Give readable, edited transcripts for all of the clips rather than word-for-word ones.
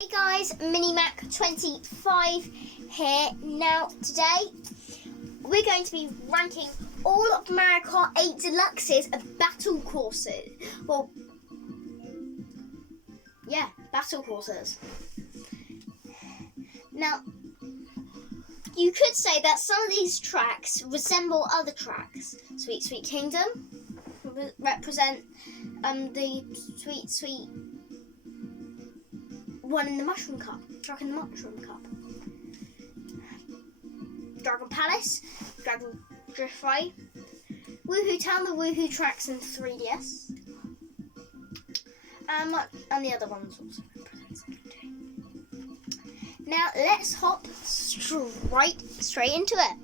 Hey guys, MiniMac25 here. Now today we're going to be ranking all of Mariokart 8 Deluxes of battle courses. Well, yeah, battle courses. Now, you could say that some of these tracks resemble other tracks. Sweet Sweet Kingdom represent the sweet one in the Mushroom Cup, track in the Mushroom Cup. Dragon Palace, Dragon Driftway, Woohoo Town, the Woohoo tracks in 3DS, and the other ones also represent something too. Now let's hop straight into it.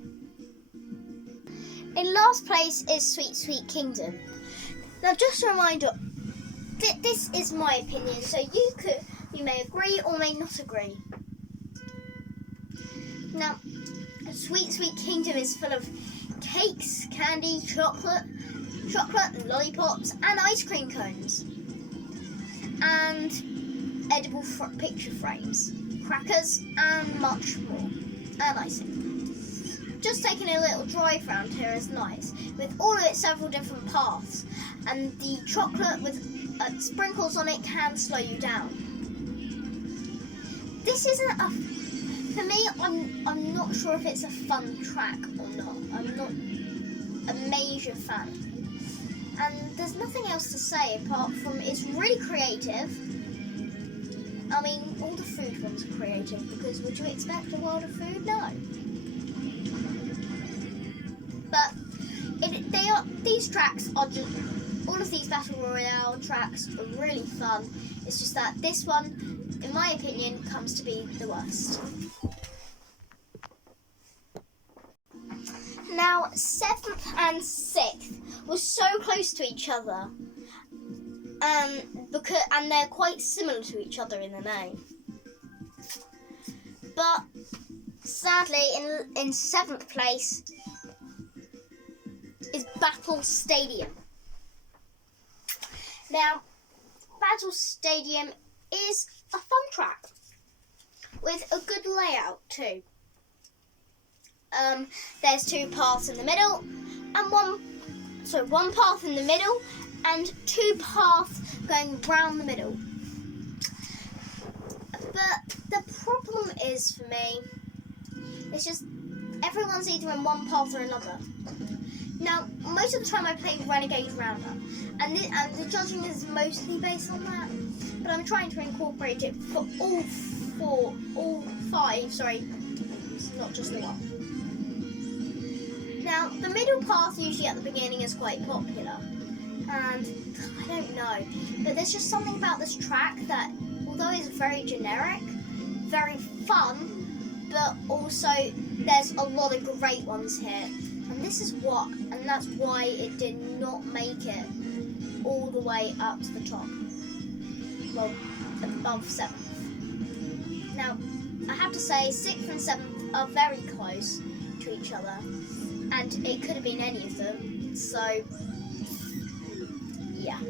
In last place is Sweet Sweet Kingdom. Now just a reminder, this is my opinion, so you may agree or may not agree. Now, Sweet Sweet Kingdom is full of cakes, candy, chocolate, lollipops, and ice cream cones, and edible picture frames, crackers, and much more, and icing. Just taking a little drive round here is nice, with all of its several different paths, and the chocolate with sprinkles on it can slow you down. This isn't for me, I'm not sure if it's a fun track or not. I'm not a major fan. And there's nothing else to say apart from it's really creative. I mean, all the food ones are creative, because would you expect a world of food? No. But these tracks are just, all of these Battle Royale tracks are really fun. It's just that this one, in my opinion, comes to be the worst. Now, 7th and 6th were so close to each other, and they're quite similar to each other in the name. But sadly, in 7th place is Battle Stadium. Now, Battle Stadium is a fun track with a good layout too. There's two paths in the middle, and one path in the middle and two paths going round the middle. But the problem is, for me, it's just everyone's either in one path or another. Now, most of the time I play Renegade Roundup, and the judging is mostly based on that, but I'm trying to incorporate it for all five, not just the one. Now, the middle path usually at the beginning is quite popular, and I don't know, but there's just something about this track that, although it's very generic, very fun, but also there's a lot of great ones here. And that's why it did not make it all the way up to the top. Well, above 7th. Now, I have to say 6th and 7th are very close to each other, and it could have been any of them. So, yeah.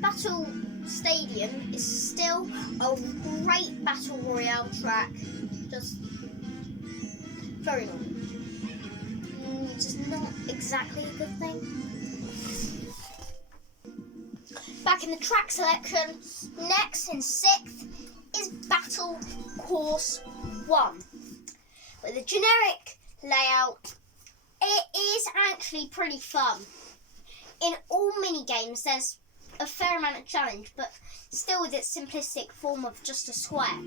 Battle Stadium is still a great Battle Royale track. Just very normal. Just not exactly a good thing. Back in the track selection, next in 6th is Battle Course 1. With a generic layout, it is actually pretty fun. In all mini-games, there's a fair amount of challenge, but still with its simplistic form of just a square.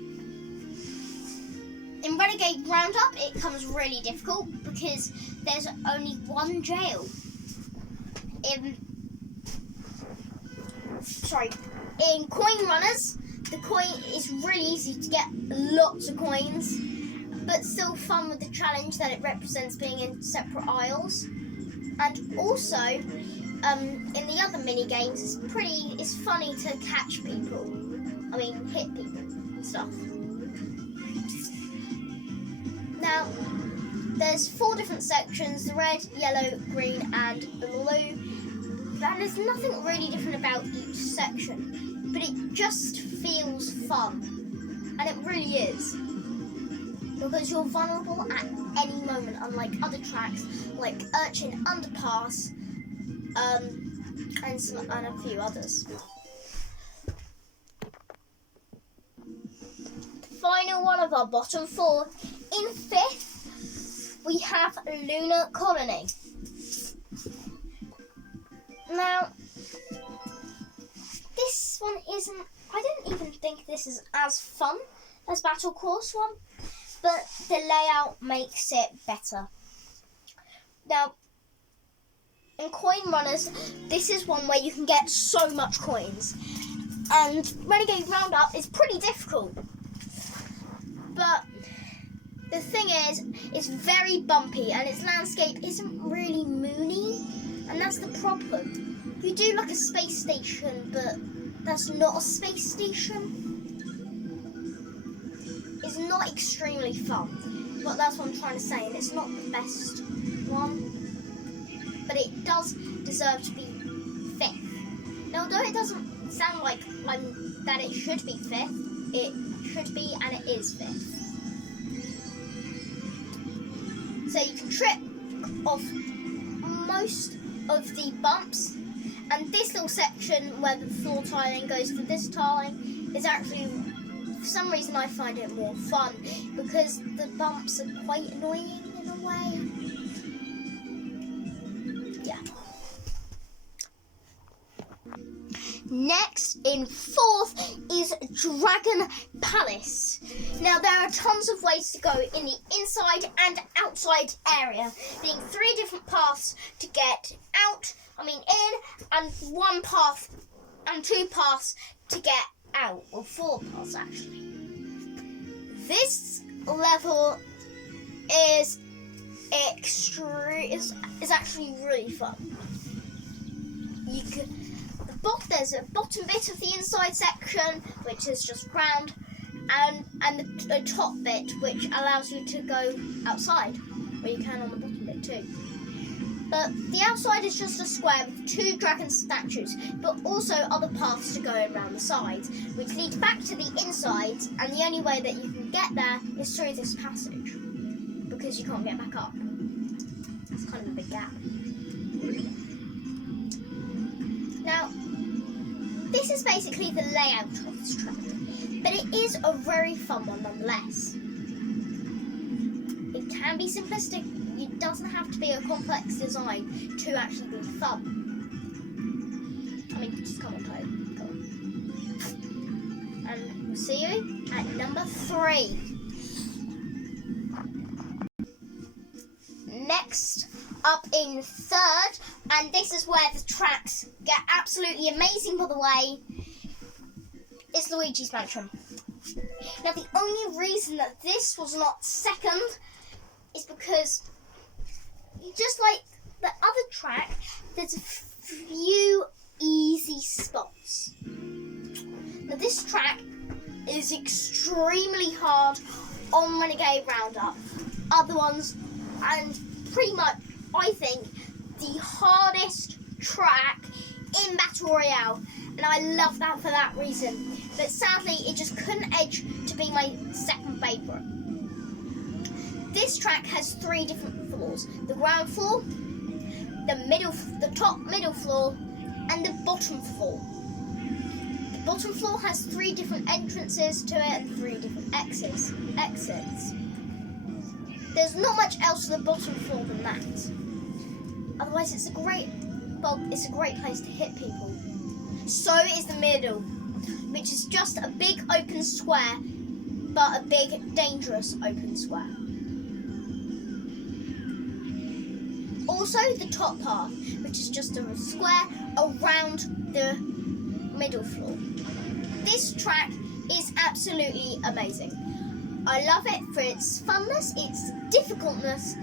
In Renegade Roundup, it comes really difficult because there's only one jail. In Coin Runners, the coin is really easy to get lots of coins, but still fun with the challenge that it represents being in separate aisles. And also, in the other mini games, it's funny to catch people. I mean, hit people and stuff. Now, there's 4 different sections: the red, yellow, green, and blue. And there's nothing really different about each section. but it just feels fun. And it really is. Because you're vulnerable at any moment, unlike other tracks like Urchin Underpass and a few others. The final one of our bottom four. In fifth, we have Lunar Colony. Now, this one isn't, I don't even think this is as fun as Battle Course one, but the layout makes it better. Now, in Coin Runners, this is one where you can get so much coins, and Renegade Roundup is pretty difficult. But the thing is, it's very bumpy, and its landscape isn't really moony, and that's the problem. You do like a space station, but that's not a space station. It's not extremely fun, but that's what I'm trying to say, and it's not the best one, but it does deserve to be fifth. Now, although it doesn't sound like that it should be fifth, it should be, and it is fifth. So you can trip off most of the bumps, and this little section where the floor tiling goes to this tiling is actually, for some reason I find it more fun, because the bumps are quite annoying in a way. Yeah. Next, in fourth, is Dragon Palace. Now, there are tons of ways to go in the inside and outside area, being 3 different paths to get in, and 1 path and 2 paths to get out, or 4 paths actually. This level is actually really fun. There's a bottom bit of the inside section, which is just round, and the top bit, which allows you to go outside, where you can on the bottom bit too. But the outside is just a square with 2 dragon statues, but also other paths to go around the sides, which lead back to the inside, and the only way that you can get there is through this passage, because you can't get back up. It's kind of a big gap. Now, this is basically the layout of this track, but it is a very fun one nonetheless. It can be simplistic. It doesn't have to be a complex design to actually be fun. I mean, just come on, Code. Come on. And we'll see you at number 3. Next up in third, and this is where the tracks get absolutely amazing, by the way, is Luigi's Mansion. Now, the only reason that this was not second is because, just like the other track, there's a few easy spots. Now, this track is extremely hard on Renegade Roundup. Other ones, and pretty much, I think, the hardest track in Battle Royale, and I love that for that reason. But sadly, it just couldn't edge to be my second favourite. This track has 3 different floors: the ground floor, the top middle floor, and the bottom floor. The bottom floor has 3 different entrances to it and 3 different exits. There's not much else to the bottom floor than that. Otherwise, it's a great place to hit people. So is the middle, which is just a big open square, but a big dangerous open square. Also, the top path, which is just a square around the middle floor. This track is absolutely amazing. I love it for its funness, its difficultness,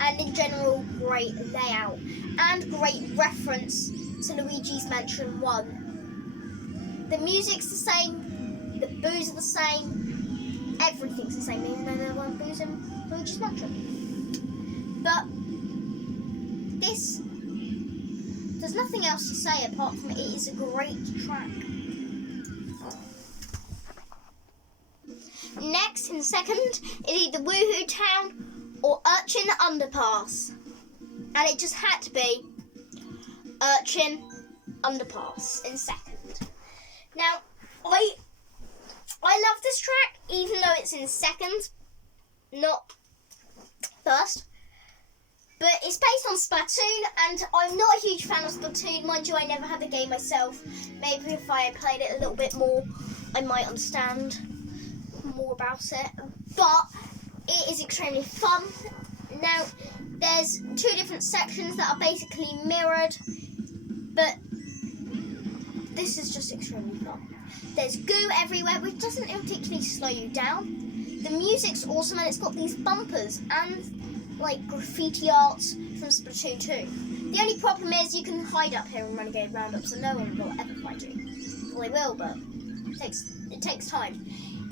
and in general, great layout and great reference to Luigi's Mansion 1. The music's the same, the boos are the same, everything's the same, even though there weren't boos in Luigi's Mansion. But there's nothing else to say apart from it is a great track. in second is either Woohoo Town or Urchin Underpass. And it just had to be Urchin Underpass in second. Now, I love this track, even though it's in second, not first. But it's based on Splatoon, and I'm not a huge fan of Splatoon. Mind you, I never had the game myself. Maybe if I had played it a little bit more, I might understand more about it. But it is extremely fun. Now, there's 2 different sections that are basically mirrored, but this is just extremely fun. There's goo everywhere, which doesn't particularly slow you down. The music's awesome, and it's got these bumpers and like graffiti arts from Splatoon 2. The only problem is you can hide up here in Renegade Roundup, so no one will ever find you. Well, they will, but it takes time.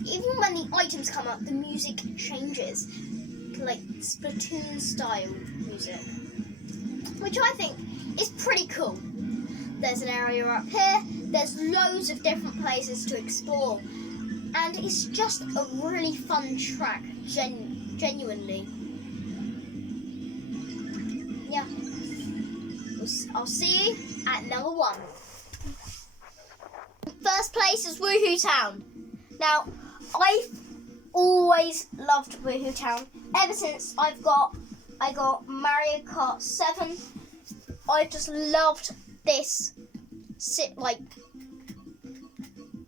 Even when the items come up, the music changes to like Splatoon style music, which I think is pretty cool. There's an area up here. There's loads of different places to explore, and it's just a really fun track, genuinely. Yeah, I'll see you at number 1. First place is Woohoo Town. Now, I've always loved Woohoo Town ever since I got Mariokart 7. I've just loved this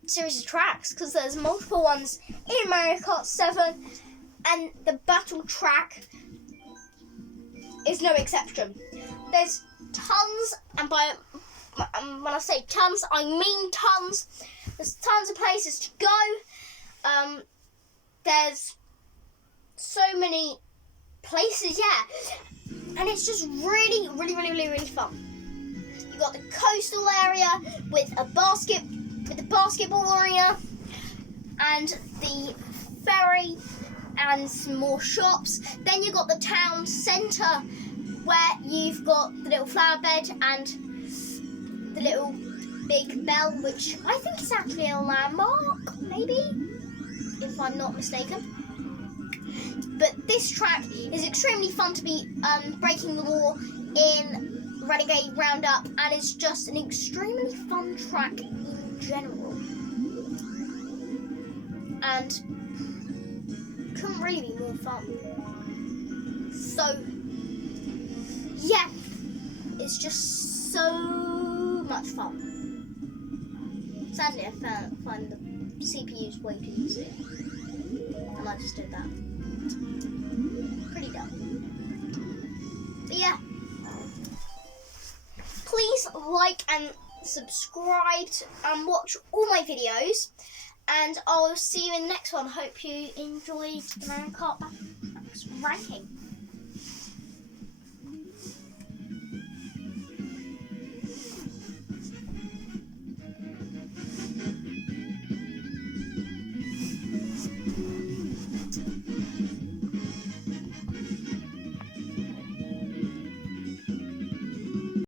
series of tracks because there's multiple ones in Mariokart 7, and the battle track is no exception. There's tons, and when I say tons, I mean tons. There's tons of places to go. There's so many places, yeah, and it's just really, really, really, really, really fun. You've got the coastal area with a basketball area, and the ferry, and some more shops. Then you've got the town centre where you've got the little flower bed and the little big bell, which I think is actually a landmark, maybe, if I'm not mistaken. But this track is extremely fun to be breaking the law in Renegade Roundup, and it's just an extremely fun track in general. And couldn't really be more fun. So yeah, it's just so much fun. Sadly, I find the CPU's way too easy, and I just did that. Pretty dumb. But yeah, please like and subscribe and watch all my videos, and I'll see you in the next one. Hope you enjoyed the Mariokart ranking.